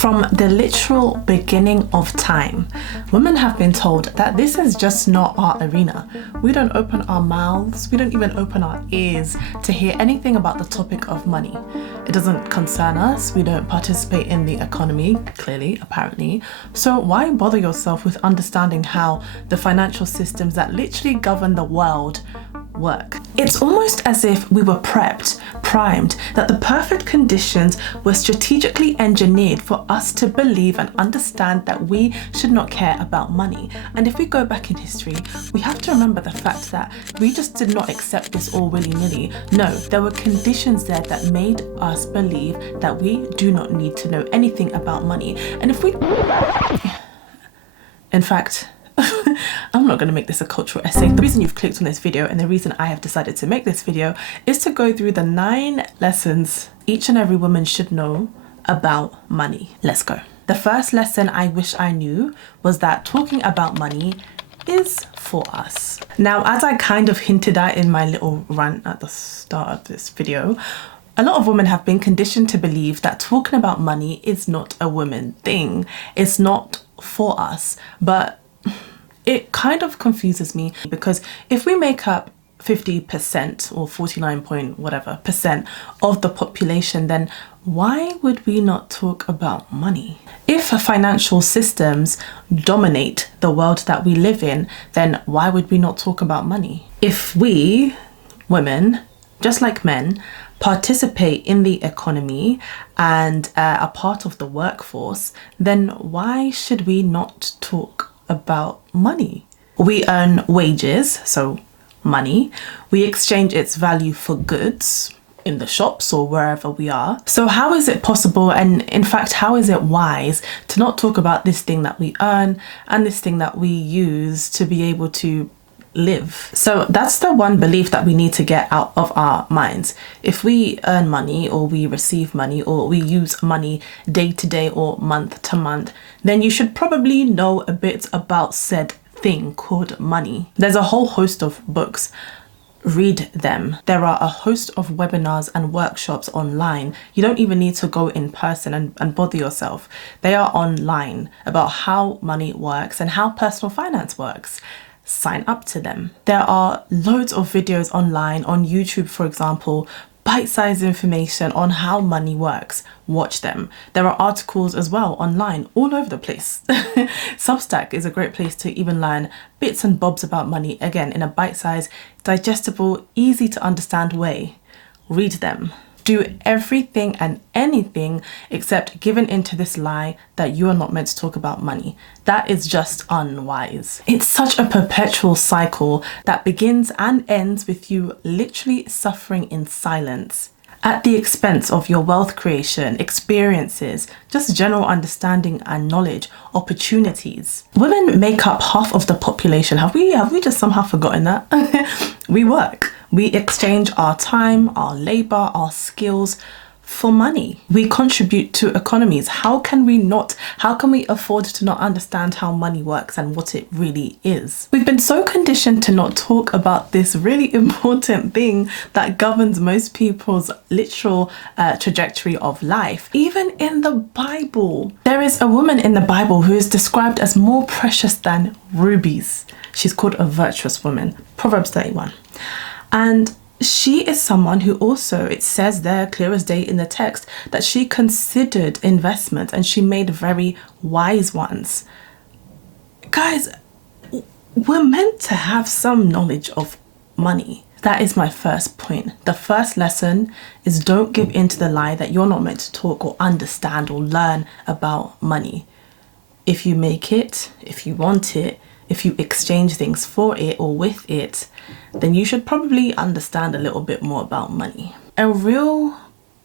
From the literal beginning of time, women have been told that this is just not our arena. We don't open our mouths, we don't even open our ears to hear anything about the topic of money. It doesn't concern us, we don't participate in the economy, clearly, apparently. So why bother yourself with understanding how the financial systems that literally govern the world work? It's almost as if we were primed, that the perfect conditions were strategically engineered for us to believe and understand that we should not care about money. And if we go back in history, we have to remember the fact that we just did not accept this all willy-nilly. No, there were conditions there that made us believe that we do not need to know anything about money. And if we... In fact, I'm not going to make this a cultural essay. The reason you've clicked on this video and the reason I have decided to make this video is to go through the 9 lessons each and every woman should know about money. Let's go. The first lesson I wish I knew was that talking about money is for us. Now, as I kind of hinted at in my little rant at the start of this video, a lot of women have been conditioned to believe that talking about money is not a woman thing. It's not for us, but it kind of confuses me, because if we make up 50% or 49 point whatever percent of the population, then why would we not talk about money? If financial systems dominate the world that we live in, then why would we not talk about money? If we, women, just like men, participate in the economy and are part of the workforce, then why should we not talk about money? We earn wages, so money. We exchange its value for goods in the shops or wherever we are. So how is it possible, and in fact, how is it wise to not talk about this thing that we earn and this thing that we use to be able to live? So that's the one belief that we need to get out of our minds. If we earn money or we receive money or we use money day to day or month to month, then you should probably know a bit about said thing called money. There's a whole host of books. Read them. There are a host of webinars and workshops online. You don't even need to go in person and bother yourself. They are online about how money works and how personal finance works. Sign up to them. There are loads of videos online on YouTube, for example, bite-sized information on how money works. Watch them. There are articles as well online all over the place. Substack is a great place to even learn bits and bobs about money, again, in a bite-sized, digestible, easy to understand way. Read them. Do everything and anything except giving into this lie that you are not meant to talk about money. That is just unwise. It's such a perpetual cycle that begins and ends with you literally suffering in silence at the expense of your wealth creation, experiences, just general understanding and knowledge, opportunities. Women make up half of the population. Have we just somehow forgotten that? We work. We exchange our time, our labor, our skills for money. We contribute to economies. How can we afford to not understand how money works and what it really is? We've been so conditioned to not talk about this really important thing that governs most people's literal trajectory of life. Even in the Bible, there is a woman in the Bible who is described as more precious than rubies. She's called a virtuous woman. Proverbs 31. And she is someone who also, it says there clear as day in the text, that she considered investment and she made very wise ones. Guys, we're meant to have some knowledge of money. That is my first point. The first lesson is don't give in to the lie that you're not meant to talk or understand or learn about money. If you make it, if you want it, if you exchange things for it or with it, then you should probably understand a little bit more about money. A real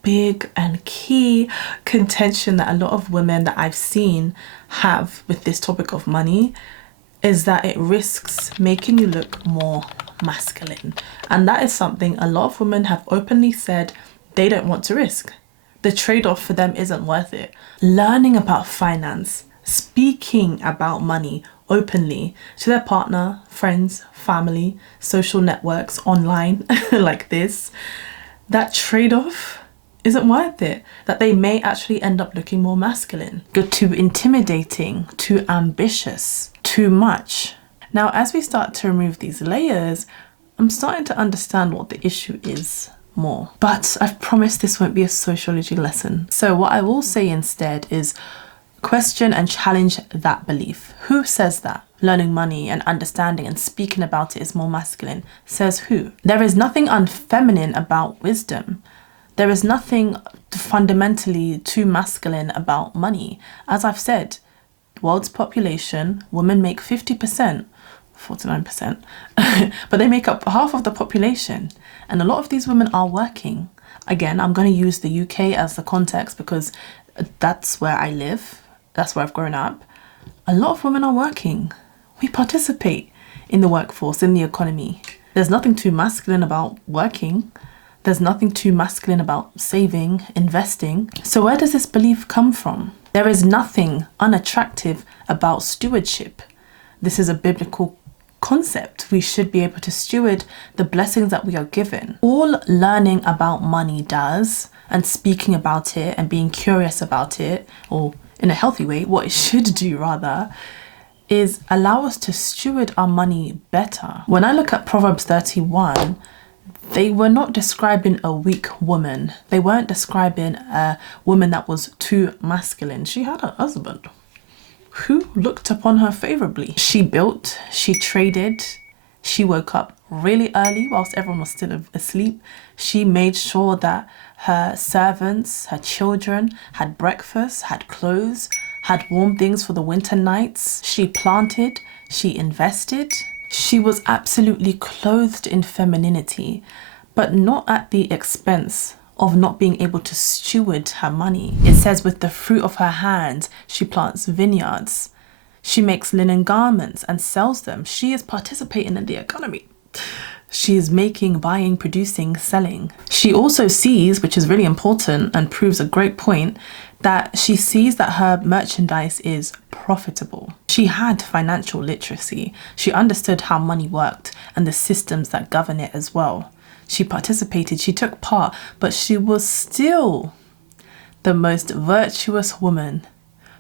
big and key contention that a lot of women that I've seen have with this topic of money is that it risks making you look more masculine. And that is something a lot of women have openly said they don't want to risk. The trade-off for them isn't worth it. Learning about finance, speaking about money openly to their partner, friends, family, social networks, online like this, that trade-off isn't worth it, that they may actually end up looking more masculine. You're too intimidating, too ambitious, too much. Now, as we start to remove these layers, I'm starting to understand what the issue is more. But I've promised this won't be a sociology lesson. So what I will say instead is question and challenge that belief. Who says that? Learning money and understanding and speaking about it is more masculine. Says who? There is nothing unfeminine about wisdom. There is nothing fundamentally too masculine about money. As I've said, world's population, women make 50%, 49%, but they make up half of the population. And a lot of these women are working. Again, I'm going to use the UK as the context because that's where I live. That's where I've grown up. A lot of women are working. We participate in the workforce, in the economy. There's nothing too masculine about working. There's nothing too masculine about saving, investing. So where does this belief come from? There is nothing unattractive about stewardship. This is a biblical concept. We should be able to steward the blessings that we are given. All learning about money does, and speaking about it and being curious about it, or in a healthy way, what it should do rather, is allow us to steward our money better. When I look at Proverbs 31, they were not describing a weak woman. They weren't describing a woman that was too masculine. She had a husband who looked upon her favorably. She built, she traded, she woke up really early whilst everyone was still asleep. She made sure that her servants, her children had breakfast, had clothes, had warm things for the winter nights. She planted, she invested. She was absolutely clothed in femininity, but not at the expense of not being able to steward her money. It says with the fruit of her hands, she plants vineyards. She makes linen garments and sells them. She is participating in the economy. She is making, buying, producing, selling. She also sees, which is really important and proves a great point, that she sees that her merchandise is profitable. She had financial literacy. She understood how money worked and the systems that govern it as well. She participated, she took part, but she was still the most virtuous woman,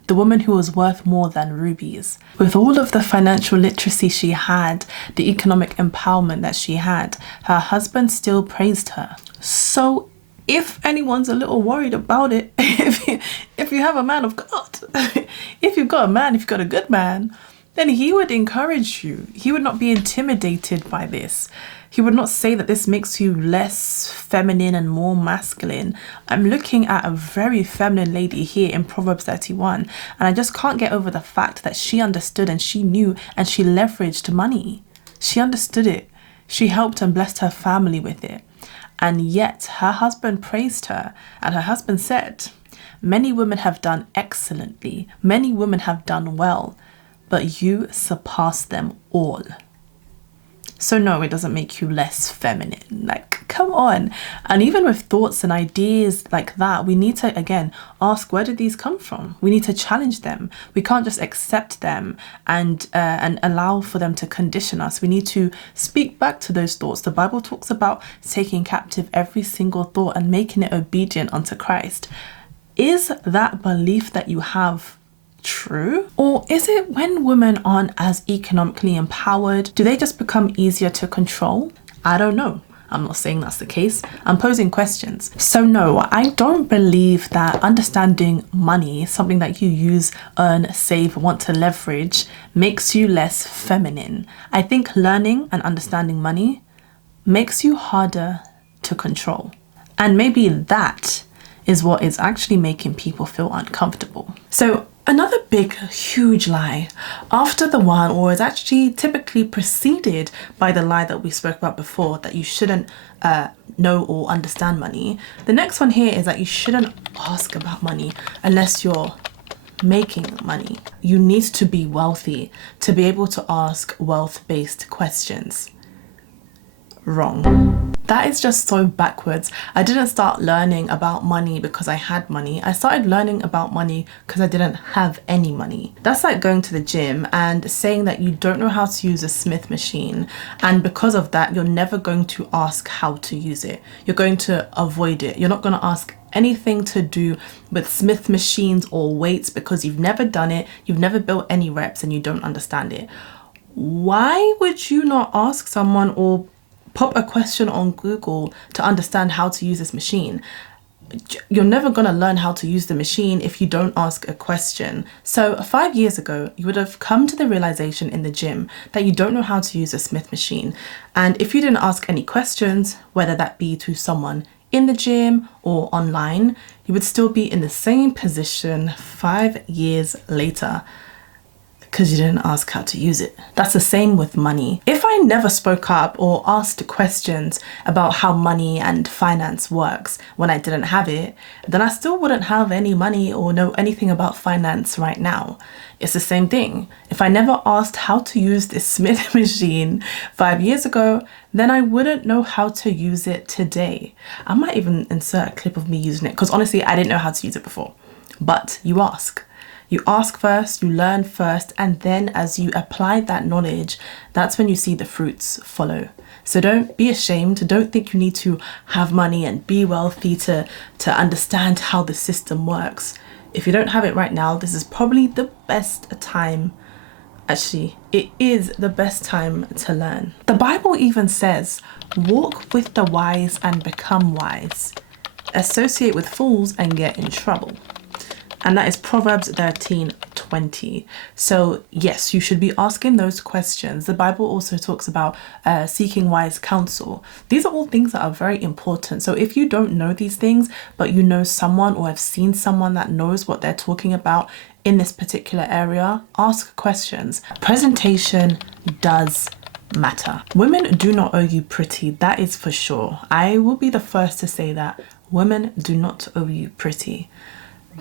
the woman who was worth more than rubies. With all of the financial literacy she had, the economic empowerment that she had, her husband still praised her. So if anyone's a little worried about it, if you have a man of God, if you've got a man, if you've got a good man, then he would encourage you. He would not be intimidated by this. He would not say that this makes you less feminine and more masculine. I'm looking at a very feminine lady here in Proverbs 31, and I just can't get over the fact that she understood and she knew and she leveraged money. She understood it. She helped and blessed her family with it. And yet her husband praised her, and her husband said, "Many women have done excellently. Many women have done well, but you surpass them all." So no, it doesn't make you less feminine. Like, come on. And even with thoughts and ideas like that, we need to, again, ask, where did these come from? We need to challenge them. We can't just accept them and allow for them to condition us. We need to speak back to those thoughts. The Bible talks about taking captive every single thought and making it obedient unto Christ. Is that belief that you have true? Or is it when women aren't as economically empowered, do they just become easier to control? I don't know. I'm not saying that's the case. I'm posing questions. So no, I don't believe that understanding money, something that you use, earn, save, want to leverage, makes you less feminine. I think learning and understanding money makes you harder to control. And maybe that is what is actually making people feel uncomfortable. So another big, huge lie after the one, or is actually typically preceded by the lie that we spoke about before, that you shouldn't know or understand money. The next one here is that you shouldn't ask about money unless you're making money. You need to be wealthy to be able to ask wealth-based questions. Wrong. That is just so backwards. I didn't start learning about money because I had money. I started learning about money because I didn't have any money. That's like going to the gym and saying that you don't know how to use a Smith machine, and because of that, you're never going to ask how to use it. You're going to avoid it. You're not going to ask anything to do with Smith machines or weights because you've never done it, you've never built any reps, and you don't understand it. Why would you not ask someone or pop a question on Google to understand how to use this machine? You're never going to learn how to use the machine if you don't ask a question. So 5 years ago, you would have come to the realization in the gym that you don't know how to use a Smith machine. And if you didn't ask any questions, whether that be to someone in the gym or online, you would still be in the same position 5 years later, because you didn't ask how to use it. That's the same with money. If I never spoke up or asked questions about how money and finance works when I didn't have it, then I still wouldn't have any money or know anything about finance right now. It's the same thing. If I never asked how to use this Smith machine 5 years ago, then I wouldn't know how to use it today. I might even insert a clip of me using it, because honestly, I didn't know how to use it before. But you ask. You ask first, you learn first, and then as you apply that knowledge, that's when you see the fruits follow. So don't be ashamed. Don't think you need to have money and be wealthy to understand how the system works. If you don't have it right now, this is probably the best time. Actually, it is the best time to learn. The Bible even says, walk with the wise and become wise. Associate with fools and get in trouble. And that is Proverbs 13:20. So yes, you should be asking those questions. The Bible also talks about seeking wise counsel. These are all things that are very important. So if you don't know these things, but you know someone or have seen someone that knows what they're talking about in this particular area, ask questions. Presentation does matter. Women do not owe you pretty, that is for sure. I will be the first to say that. Women do not owe you pretty.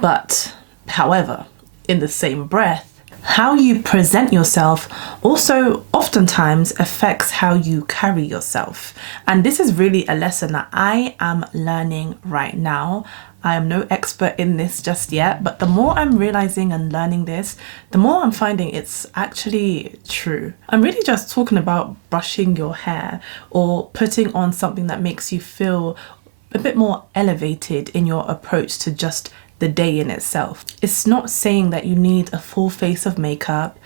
But, however, in the same breath, how you present yourself also oftentimes affects how you carry yourself. And this is really a lesson that I am learning right now. I am no expert in this just yet, but the more I'm realizing and learning this, the more I'm finding it's actually true. I'm really just talking about brushing your hair or putting on something that makes you feel a bit more elevated in your approach to just the day in itself. It's not saying that you need a full face of makeup,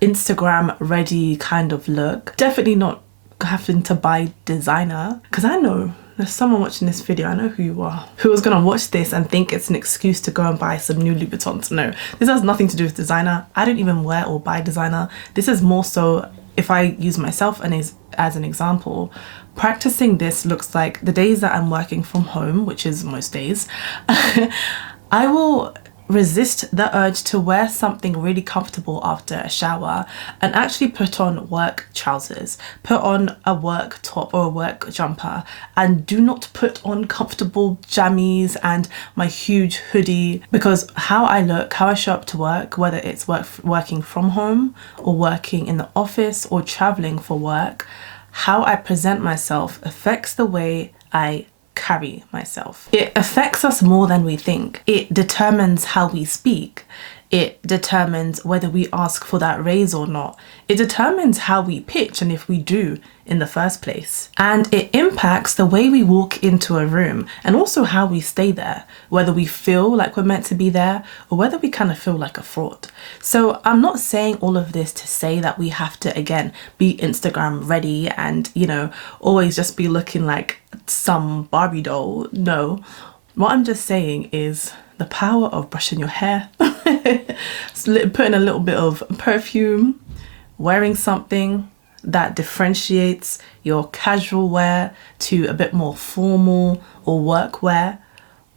Instagram ready kind of look. Definitely not having to buy designer, because I know there's someone watching this video, I know who you are, who is gonna watch this and think it's an excuse to go and buy some new Louboutins. No, this has nothing to do with designer. I don't even wear or buy designer. This is more so, if I use myself as an example, practicing this looks like the days that I'm working from home, which is most days, I will resist the urge to wear something really comfortable after a shower and actually put on work trousers, put on a work top or a work jumper, and do not put on comfortable jammies and my huge hoodie, because how I look, how I show up to work, whether it's working from home or working in the office or traveling for work, how I present myself affects the way I carry myself. It affects us more than we think. It determines how we speak. It determines whether we ask for that raise or not. It determines how we pitch and if we do in the first place. And it impacts the way we walk into a room and also how we stay there, whether we feel like we're meant to be there or whether we kind of feel like a fraud. So I'm not saying all of this to say that we have to, again, be Instagram ready and, you know, always just be looking like some Barbie doll. No, what I'm just saying is the power of brushing your hair, putting a little bit of perfume, wearing something that differentiates your casual wear to a bit more formal or work wear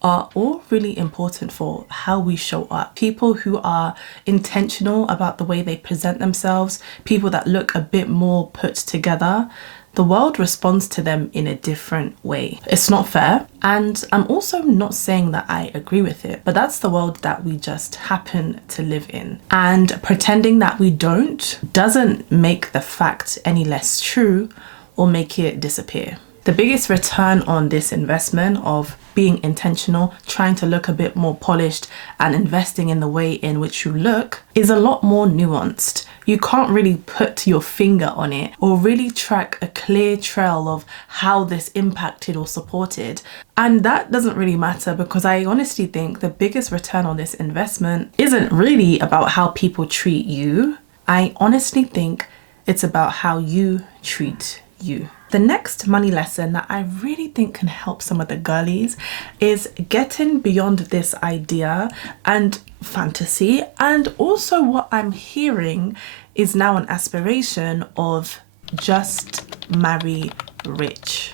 are all really important for how we show up. People who are intentional about the way they present themselves, people that look a bit more put together, the world responds to them in a different way. It's not fair, and I'm also not saying that I agree with it, but that's the world that we just happen to live in. And pretending that we don't doesn't make the fact any less true or make it disappear. The biggest return on this investment of being intentional, trying to look a bit more polished and investing in the way in which you look is a lot more nuanced. You can't really put your finger on it or really track a clear trail of how this impacted or supported. And that doesn't really matter, because I honestly think the biggest return on this investment isn't really about how people treat you. I honestly think it's about how you treat you. The next money lesson that I really think can help some of the girlies is getting beyond this idea and fantasy, and also what I'm hearing is now an aspiration of just marry rich.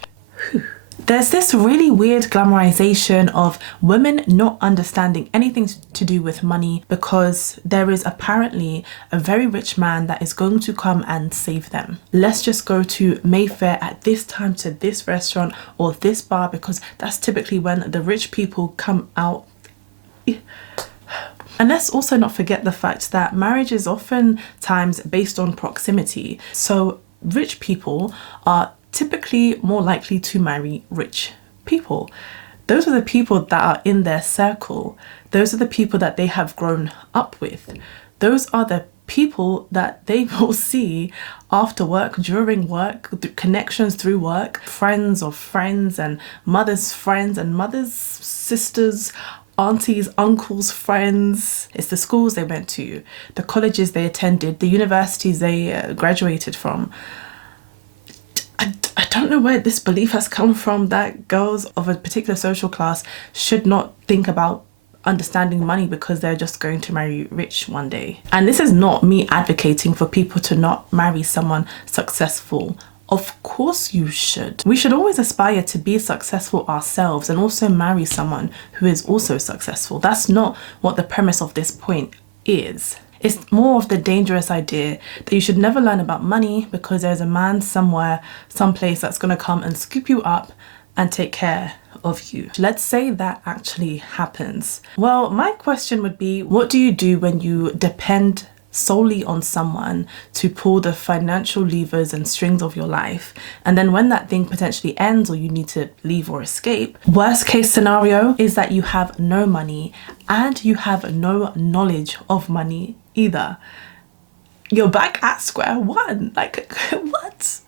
There's this really weird glamorization of women not understanding anything to do with money because there is apparently a very rich man that is going to come and save them. Let's just go to Mayfair at this time to this restaurant or this bar, because that's typically when the rich people come out. And let's also not forget the fact that marriage is oftentimes based on proximity. So rich people are typically more likely to marry rich people. Those are the people that are in their circle. Those are the people that they have grown up with. Those are the people that they will see after work, during work, connections through work, friends of friends and mothers' friends and mothers' sisters, aunties, uncles, friends. It's the schools they went to, the colleges they attended, the universities they graduated from. I don't know where this belief has come from that girls of a particular social class should not think about understanding money because they're just going to marry rich one day. And this is not me advocating for people to not marry someone successful. Of course you should. We should always aspire to be successful ourselves and also marry someone who is also successful. That's not what the premise of this point is. It's more of the dangerous idea that you should never learn about money because there's a man somewhere, someplace that's going to come and scoop you up and take care of you. Let's say that actually happens. Well, my question would be, what do you do when you depend solely on someone to pull the financial levers and strings of your life, and then when that thing potentially ends or you need to leave or escape, worst case scenario is that you have no money and you have no knowledge of money either. You're back at square one. Like, what?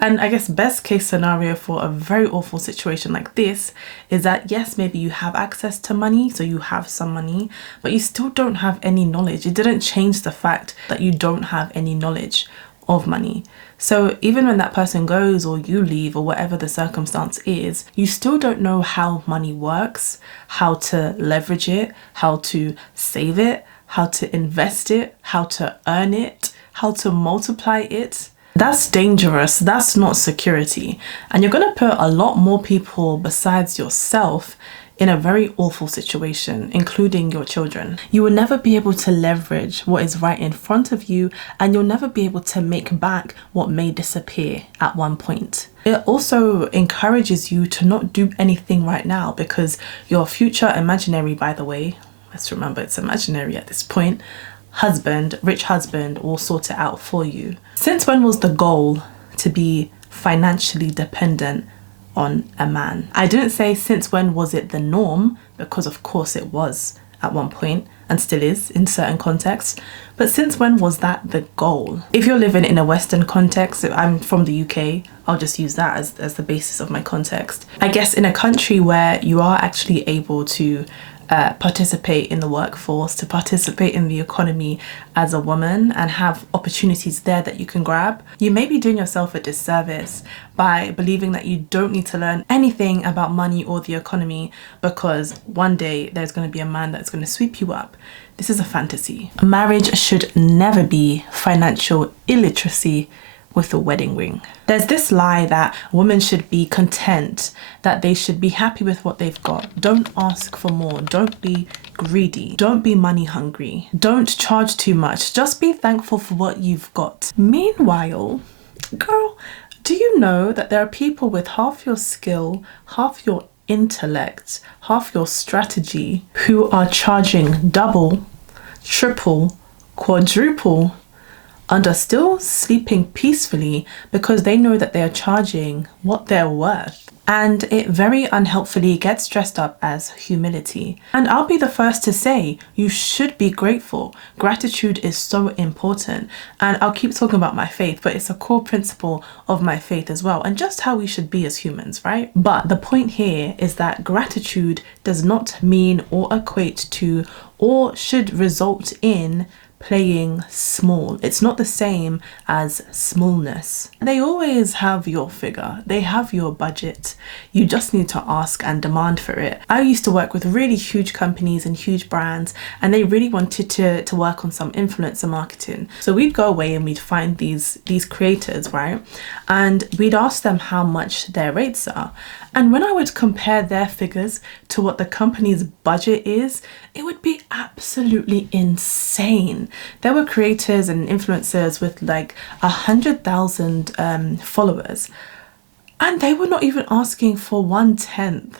And I guess best case scenario for a very awful situation like this is that yes, maybe you have access to money, so you have some money, but you still don't have any knowledge. It didn't change the fact that you don't have any knowledge of money. So even when that person goes or you leave or whatever the circumstance is, you still don't know how money works, how to leverage it, how to save it, how to invest it, how to earn it, how to multiply it. That's dangerous. That's not security. And you're going to put a lot more people besides yourself in a very awful situation, including your children. You will never be able to leverage what is right in front of you, and you'll never be able to make back what may disappear at one point. It also encourages you to not do anything right now because your future imaginary, by the way, let's remember it's imaginary at this point, husband, rich husband, will sort it out for you. Since when was the goal to be financially dependent on a man? I didn't say since when was it the norm, because of course it was at one point and still is in certain contexts, but since when was that the goal? If you're living in a Western context, I'm from the UK, I'll just use that as the basis of my context. I guess in a country where you are actually able to participate in the workforce, to participate in the economy as a woman and have opportunities there that you can grab, you may be doing yourself a disservice by believing that you don't need to learn anything about money or the economy because one day there's going to be a man that's going to sweep you up. This is a fantasy. Marriage should never be financial illiteracy with a wedding ring. There's this lie that women should be content, that they should be happy with what they've got. Don't ask for more. Don't be greedy. Don't be money hungry. Don't charge too much. Just be thankful for what you've got. Meanwhile, girl, do you know that there are people with half your skill, half your intellect, half your strategy who are charging double, triple, quadruple and are still sleeping peacefully because they know that they are charging what they're worth. And it very unhelpfully gets dressed up as humility. And I'll be the first to say, you should be grateful. Gratitude is so important. And I'll keep talking about my faith, but it's a core principle of my faith as well, and just how we should be as humans, right? But the point here is that gratitude does not mean or equate to or should result in playing small. It's not the same as smallness. They always have your figure. They have your budget. You just need to ask and demand for it. I used to work with really huge companies and huge brands, and they really wanted to work on some influencer marketing. So we'd go away and we'd find these creators, right? And we'd ask them how much their rates are. And when I would compare their figures to what the company's budget is, it would be absolutely insane. There were creators and influencers with like 100,000 followers, and they were not even asking for 1/10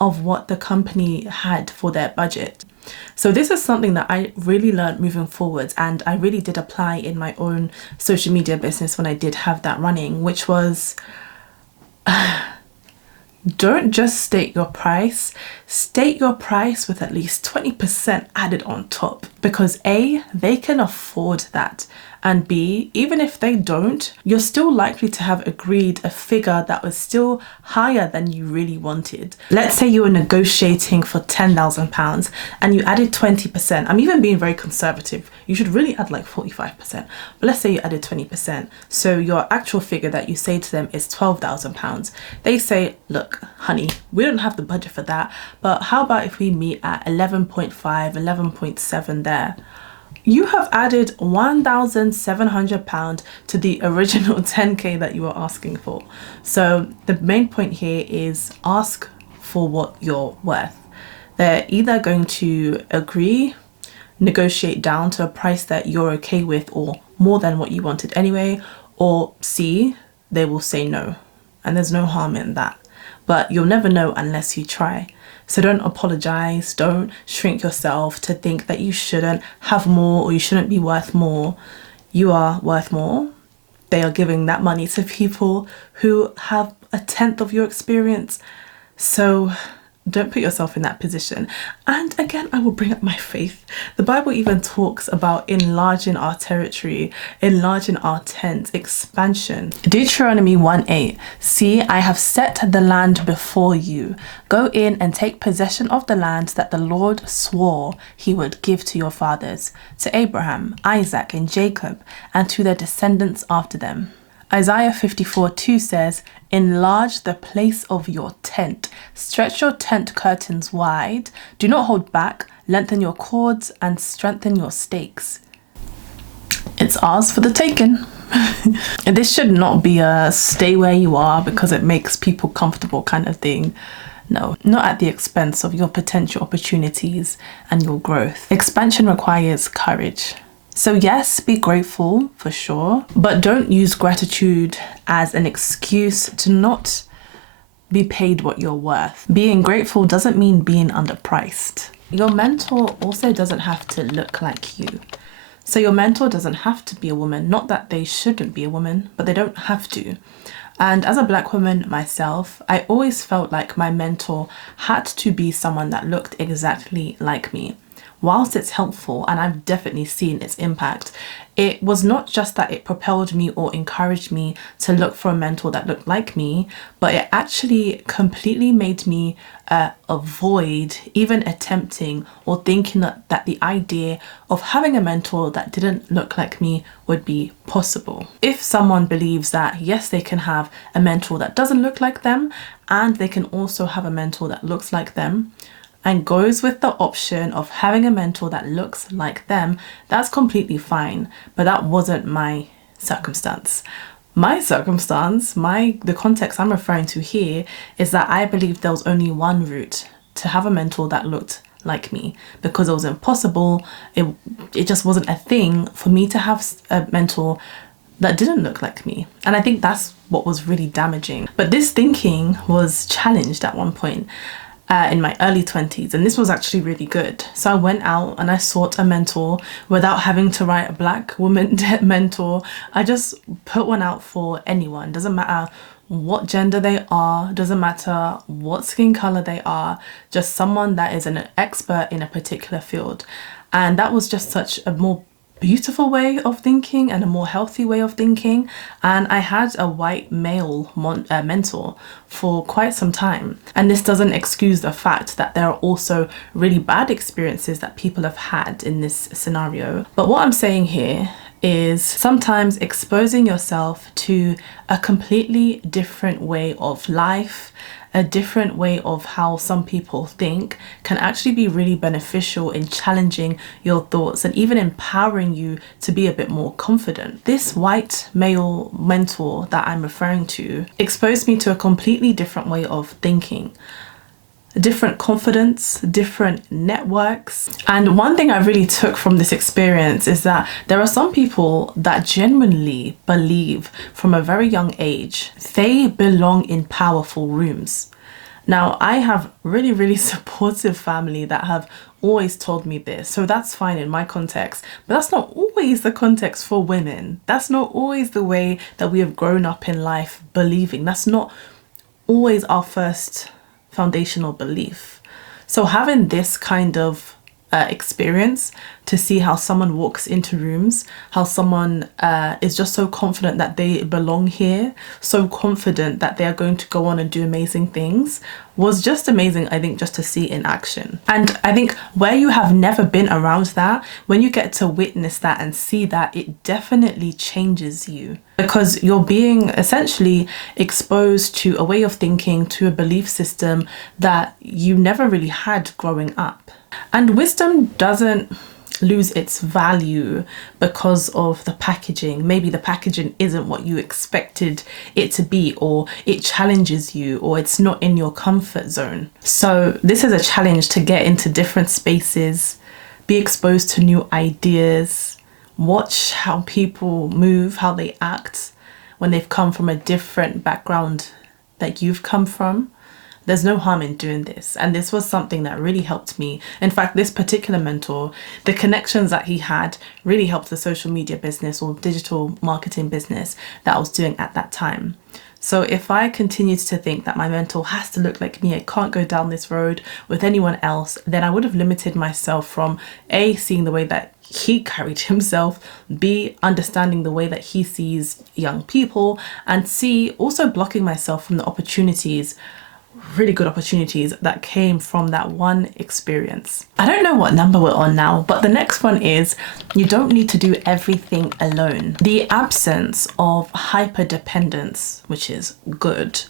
of what the company had for their budget. So this is something that I really learned moving forwards, and I really did apply in my own social media business when I did have that running, which was don't just state your price. State your price with at least 20% added on top, because A, they can afford that, and B, even if they don't, you're still likely to have agreed a figure that was still higher than you really wanted. Let's say you were negotiating for £10,000 and you added 20%. I'm even being very conservative. You should really add like 45%, but let's say you added 20%. So your actual figure that you say to them is £12,000. They say, look, honey, we don't have the budget for that, but how about if we meet at 11.5, 11.7 there? You have added £1,700 to the original 10k that you were asking for. So the main point here is ask for what you're worth. They're either going to agree, negotiate down to a price that you're okay with or more than what you wanted anyway, or C, they will say no. And there's no harm in that. But you'll never know unless you try. So don't apologize, don't shrink yourself to think that you shouldn't have more or you shouldn't be worth more. You are worth more. They are giving that money to people who have 1/10 of your experience. So don't put yourself in that position. And again, I will bring up my faith. The Bible even talks about enlarging our territory, enlarging our tent, expansion. Deuteronomy 1:8. See, I have set the land before you. Go in and take possession of the land that the Lord swore he would give to your fathers, to Abraham, Isaac, and Jacob, and to their descendants after them. Isaiah 54:2 says, enlarge the place of your tent. Stretch your tent curtains wide. Do not hold back. Lengthen your cords and strengthen your stakes. It's ours for the taking. And this should not be a stay where you are because it makes people comfortable kind of thing. No, not at the expense of your potential opportunities and your growth. Expansion requires courage. So yes, be grateful for sure, but don't use gratitude as an excuse to not be paid what you're worth. Being grateful doesn't mean being underpriced. Your mentor also doesn't have to look like you. So your mentor doesn't have to be a woman. Not that they shouldn't be a woman, but they don't have to. And as a Black woman myself, I always felt like my mentor had to be someone that looked exactly like me. Whilst it's helpful, and I've definitely seen its impact, it was not just that it propelled me or encouraged me to look for a mentor that looked like me, but it actually completely made me avoid even attempting or thinking that the idea of having a mentor that didn't look like me would be possible. If someone believes that, yes, they can have a mentor that doesn't look like them, and they can also have a mentor that looks like them, and goes with the option of having a mentor that looks like them, that's completely fine. But that wasn't my circumstance. My circumstance, the context I'm referring to here, is that I believed there was only one route to have a mentor that looked like me, because it was impossible. It just wasn't a thing for me to have a mentor that didn't look like me. And I think that's what was really damaging. But this thinking was challenged at one point. in my early 20s, and this was actually really good. So I went out and I sought a mentor without having to write a black woman mentor. I just put one out for anyone. Doesn't matter what gender they are, doesn't matter what skin color they are, just someone that is an expert in a particular field. And that was just such a more beautiful way of thinking and a more healthy way of thinking. And I had a white male mentor for quite some time, and this doesn't excuse the fact that there are also really bad experiences that people have had in this scenario. But what I'm saying here is sometimes exposing yourself to a completely different way of life, a different way of how some people think, can actually be really beneficial in challenging your thoughts and even empowering you to be a bit more confident. This white male mentor that I'm referring to exposed me to a completely different way of thinking, different confidence, different networks. And one thing I really took from this experience is that there are some people that genuinely believe from a very young age they belong in powerful rooms. Now, I have really supportive family that have always told me this, so that's fine in my context, but that's not always the context for women. That's not always the way that we have grown up in life believing. That's not always our first foundational belief. So having this kind of experience to see how someone walks into rooms, how someone is just so confident that they belong here, so confident that they are going to go on and do amazing things, was just amazing, I think, just to see in action. And I think where you have never been around that, when you get to witness that and see that, it definitely changes you, because you're being essentially exposed to a way of thinking, to a belief system that you never really had growing up. And wisdom doesn't lose its value because of the packaging. Maybe the packaging isn't what you expected it to be, or it challenges you, or it's not in your comfort zone. So this is a challenge to get into different spaces, be exposed to new ideas, watch how people move, how they act when they've come from a different background that you've come from. There's no harm in doing this. And this was something that really helped me. In fact, this particular mentor, the connections that he had really helped the social media business or digital marketing business that I was doing at that time. So if I continued to think that my mentor has to look like me, I can't go down this road with anyone else, then I would have limited myself from A, seeing the way that he carried himself, B, understanding the way that he sees young people, and C, also blocking myself from the opportunities, really good opportunities that came from that one experience. I don't know what number we're on now, but the next one is you don't need to do everything alone. The absence of hyperdependence, which is good,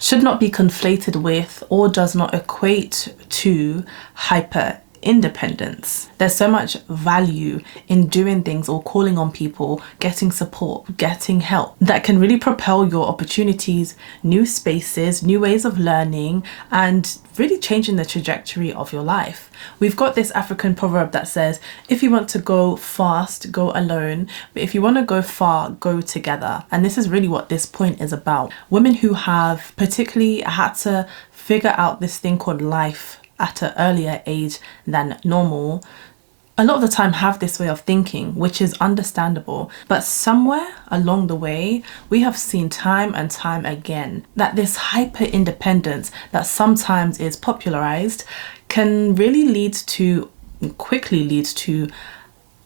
should not be conflated with or does not equate to hyperindependence. There's so much value in doing things or calling on people, getting support, getting help that can really propel your opportunities, new spaces, new ways of learning, and really changing the trajectory of your life. We've got this African proverb that says, if you want to go fast, go alone, but if you want to go far, go together. And this is really what this point is about. Women who have particularly had to figure out this thing called life at an earlier age than normal, a lot of the time have this way of thinking, which is understandable. But somewhere along the way, we have seen time and time again that this hyper independence that sometimes is popularized can really quickly lead to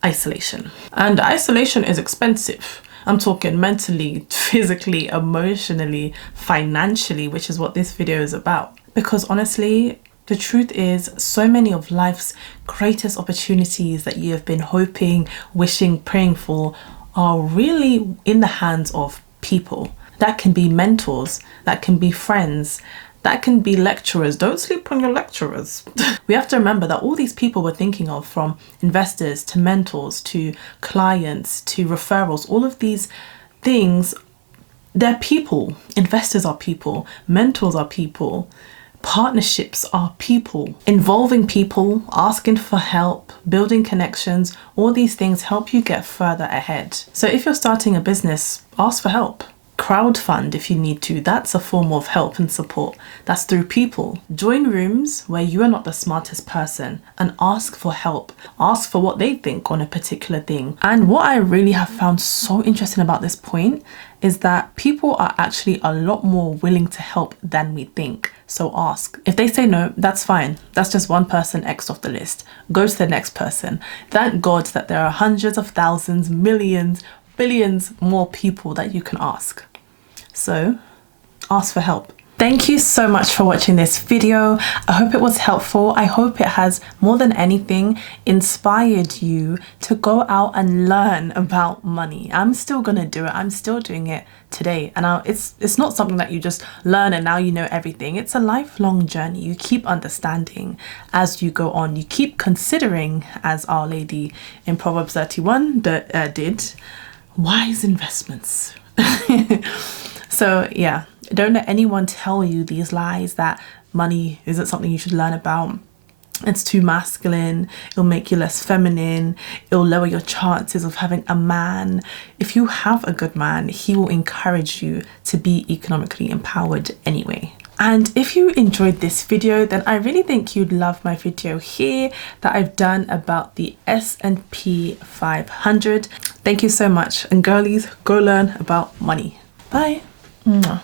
isolation. And isolation is expensive. I'm talking mentally, physically, emotionally, financially, which is what this video is about. Because honestly, the truth is, so many of life's greatest opportunities that you have been hoping, wishing, praying for are really in the hands of people. That can be mentors, that can be friends, that can be lecturers. Don't sleep on your lecturers. We have to remember that all these people we're thinking of, from investors to mentors to clients to referrals, all of these things, they're people. Investors are people, mentors are people. Partnerships are people. Involving people, asking for help, building connections, all these things help you get further ahead. So if you're starting a business, ask for help. Crowdfund if you need to. That's a form of help and support. That's through people. Join rooms where you are not the smartest person and ask for help. Ask for what they think on a particular thing. And what I really have found so interesting about this point is that people are actually a lot more willing to help than we think. So ask. If they say no, that's fine. That's just one person X'd off the list. Go to the next person. Thank God that there are hundreds of thousands, millions, billions more people that you can ask. So ask for help. Thank you so much for watching this video. I hope it was helpful. I hope it has, more than anything, inspired you to go out and learn about money. I'm still gonna do it. I'm still doing it today. And it's not something that you just learn and now you know everything. It's a lifelong journey. You keep understanding as you go on. You keep considering, as Our Lady in Proverbs 31 did, wise investments. So yeah, don't let anyone tell you these lies that money isn't something you should learn about. It's too masculine, it'll make you less feminine, it'll lower your chances of having a man. If you have a good man, he will encourage you to be economically empowered anyway. And if you enjoyed this video, then I really think you'd love my video here that I've done about the S&P 500. Thank you so much, and girlies, go learn about money. Bye. Mwah.